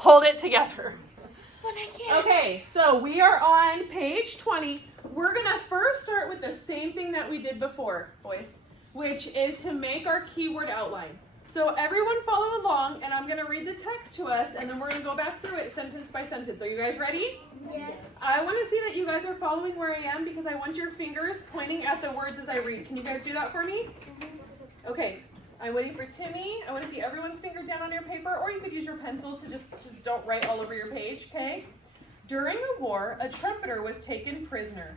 Hold it together. But I can't. Okay, so we are on page 20. We're going to first start with the same thing that we did before, boys, which is to make our keyword outline. So everyone follow along, and I'm going to read the text to us, and then we're going to go back through it sentence by sentence. Are you guys ready? Yes. I want to see that you guys are following where I am because I want your fingers pointing at the words as I read. Can you guys do that for me? Okay. I'm waiting for Timmy. I want to see everyone's finger down on your paper, or you could use your pencil to just don't write all over your page, okay? During the war, a trumpeter was taken prisoner.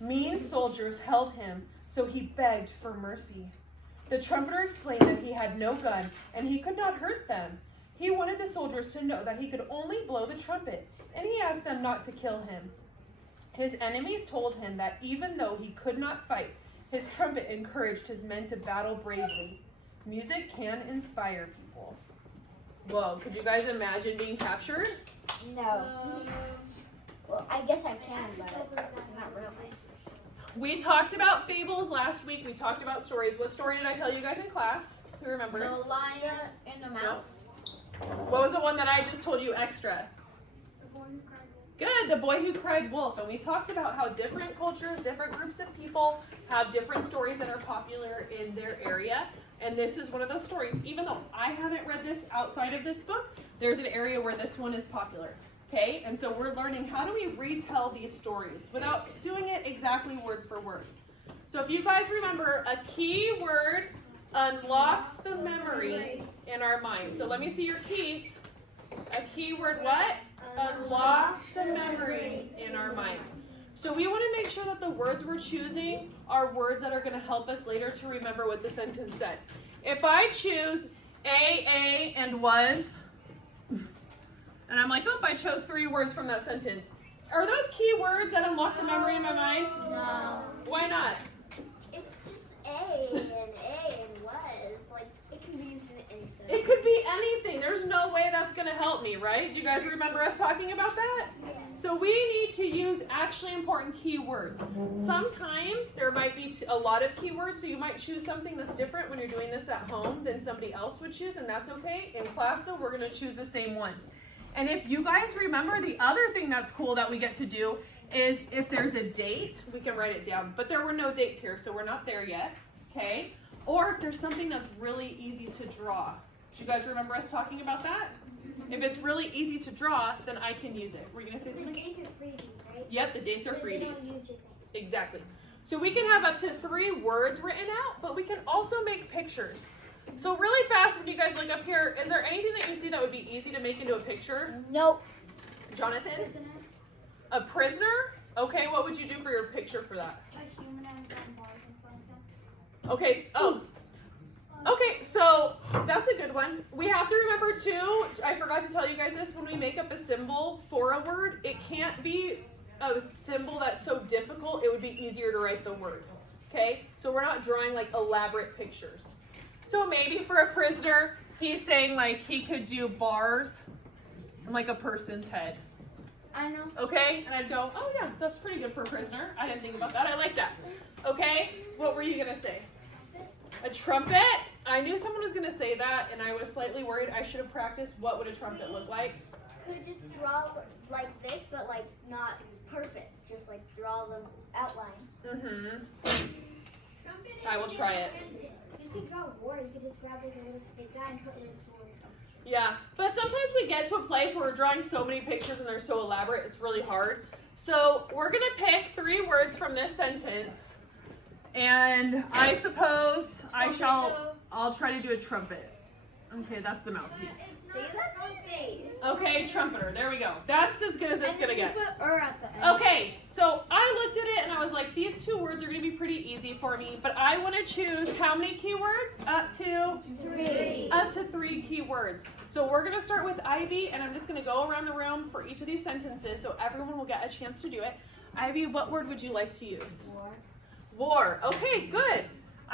Mean soldiers held him, so he begged for mercy. The trumpeter explained that he had no gun and he could not hurt them. He wanted the soldiers to know that he could only blow the trumpet, and he asked them not to kill him. His enemies told him that even though he could not fight, his trumpet encouraged his men to battle bravely. Music can inspire people. Whoa, could you guys imagine being captured? No. Well, I guess I can, but not really. We talked about fables last week. We talked about stories. What story did I tell you guys in class? Who remembers? The lion and the mouse. What was the one that I just told you extra? The boy who cried wolf. Good, the boy who cried wolf. And we talked about how different cultures, different groups of people have different stories that are popular in their area. And this is one of those stories. Even though I haven't read this outside of this book, there's an area where this one is popular. Okay, and so we're learning how do we retell these stories without doing it exactly word for word. So if you guys remember, a key word unlocks the memory in our mind. So let me see your keys. A key word what? Unlocks the memory in our mind. So we want to make sure that the words we're choosing are words that are going to help us later to remember what the sentence said. If I choose a, and was, and I'm like, oh, I chose 3 words from that sentence. Are those key words that unlock the memory in my mind? No. Why not? It's just A and was. Like, it can be used in any sentence. It could be anything. There's no way that's going to help me, right? Do you guys remember us talking about that? Yeah. So we need to use actually important keywords. Sometimes there might be a lot of keywords, so you might choose something that's different when you're doing this at home than somebody else would choose, and that's okay. In class, though, we're going to choose the same ones. And if you guys remember, the other thing that's cool that we get to do is if there's a date, we can write it down. But there were no dates here, so we're not there yet, okay? Or if there's something that's really easy to draw. Do you guys remember us talking about that? If it's really easy to draw, then I can use it. Were you going to say The something? dates are freebies, right? Yep, the dates are So they don't freebies. use your name. Exactly. So we can have up to 3 words written out, but we can also make pictures. So really fast, when you guys look up here, is there anything that you see that would be easy to make into a picture? Nope. Jonathan? Prisoner, A prisoner? Okay, what would you do for your picture for that? a human and bars in front of them. Okay, okay, so that's a good one. We have to remember too, I forgot to tell you guys this, when we make up a symbol for a word, it can't be a symbol that's so difficult, it would be easier to write the word. Okay, so we're not drawing like elaborate pictures. So maybe for a prisoner, he's saying like he could do bars and like a person's head. I know. Okay, and I'd go, oh yeah, that's pretty good for a prisoner. I didn't think about that. I like that. Okay, what were you gonna say? A trumpet? I knew someone was gonna say that, and I was slightly worried. I should have practiced. What would a trumpet look like? Could just draw like this, but like not perfect. Just like draw them outline. Mm-hmm. I will try it. You could draw war. You could just grab like a little stick guy and put it in a sword. Yeah, but sometimes we get to a place where we're drawing so many pictures and they're so elaborate, it's really hard. So we're gonna pick 3 words from this sentence, and I suppose I'll try to do a trumpet. Okay, that's the mouthpiece. See, that's okay. Okay, trumpeter, there we go. That's as good as it's gonna get. Put at the end. Okay, so I looked at it and I was like, these 2 words are gonna be pretty easy for me, but I wanna choose how many keywords? Up to 3. Up to 3 keywords. So we're gonna start with Ivy, and I'm just gonna go around the room for each of these sentences so everyone will get a chance to do it. Ivy, what word would you like to use? War. War. Okay, good.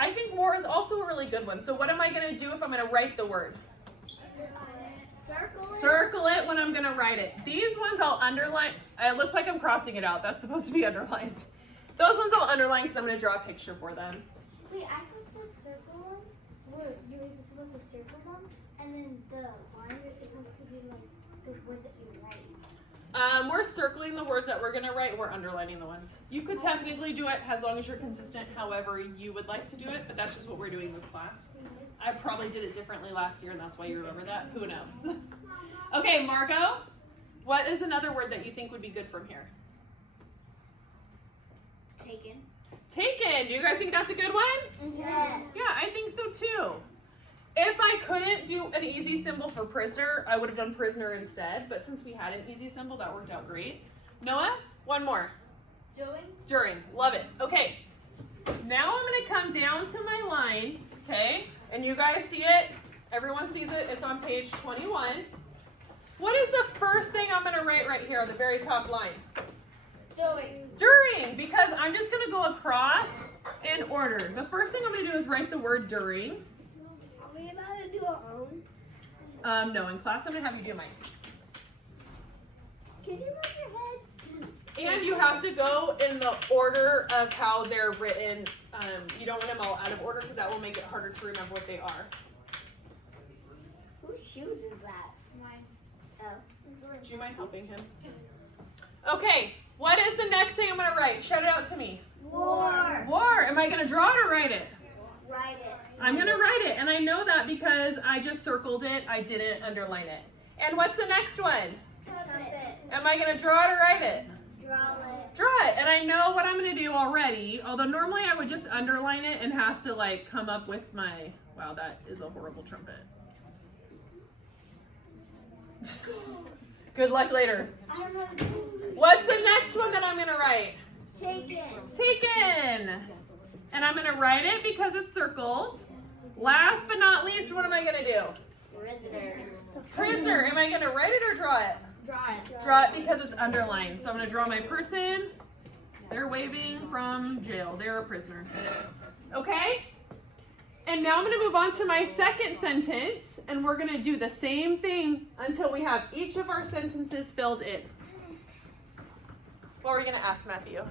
I think war is also a really good one. So what am I gonna do if I'm gonna write the word? Circle it. Circle it when I'm gonna write it. These ones I'll underline. It looks like I'm crossing it out. That's supposed to be underlined. Those ones I'll underline because I'm gonna draw a picture for them. Wait, I thought the circle ones were you were supposed to circle them, and then the line you're supposed to be like the words that you write? We're circling the words that we're gonna write. We're underlining the ones. You could technically do it as long as you're consistent, however you would like to do it. But that's just what we're doing this class. I probably did it differently last year, and that's why you remember that. Who knows? Okay, Margot. What is another word that you think would be good from here? Taken. Taken. Do you guys think that's a good one? Yes. Yeah, I think so too. If I couldn't do an easy symbol for prisoner, I would have done prisoner instead. But since we had an easy symbol, that worked out great. Noah, one more. Doing. During. Love it. Okay. Now I'm going to come down to my line. Okay. And you guys see it. Everyone sees it. It's on page 21. What is the first thing I'm going to write right here on the very top line? Doing. During. Because I'm just going to go across in order. The first thing I'm going to do is write the word during. Are we allowed to do our own? No, in class I'm going to have you do mine. Can you rub your head? And you have to go in the order of how they're written. You don't want them all out of order because that will make it harder to remember what they are. Whose shoes is that? Mine. Oh. Do you mind helping him? Okay, what is the next thing I'm going to write? Shout it out to me. War. War. Am I going to draw it or write it? Write it. I'm going to write it, and I know that because I just circled it. I didn't underline it. And what's the next one? Trumpet. Am I going to draw it or write it? Draw it. Draw it. And I know what I'm going to do already, although normally I would just underline it and have to like come up with my, wow, that is a horrible trumpet. Good luck later. I don't know. What's the next one that I'm going to write? Taken. Taken. And I'm going to write it because it's circled. Last but not least, what am I going to do? Prisoner. Prisoner. Am I going to write it or draw it? Draw it. Draw it because it's underlined. So I'm going to draw my person. They're waving from jail. They're a prisoner. Okay? And now I'm going to move on to my second sentence. And we're going to do the same thing until we have each of our sentences filled in. What were you going to ask, Matthew?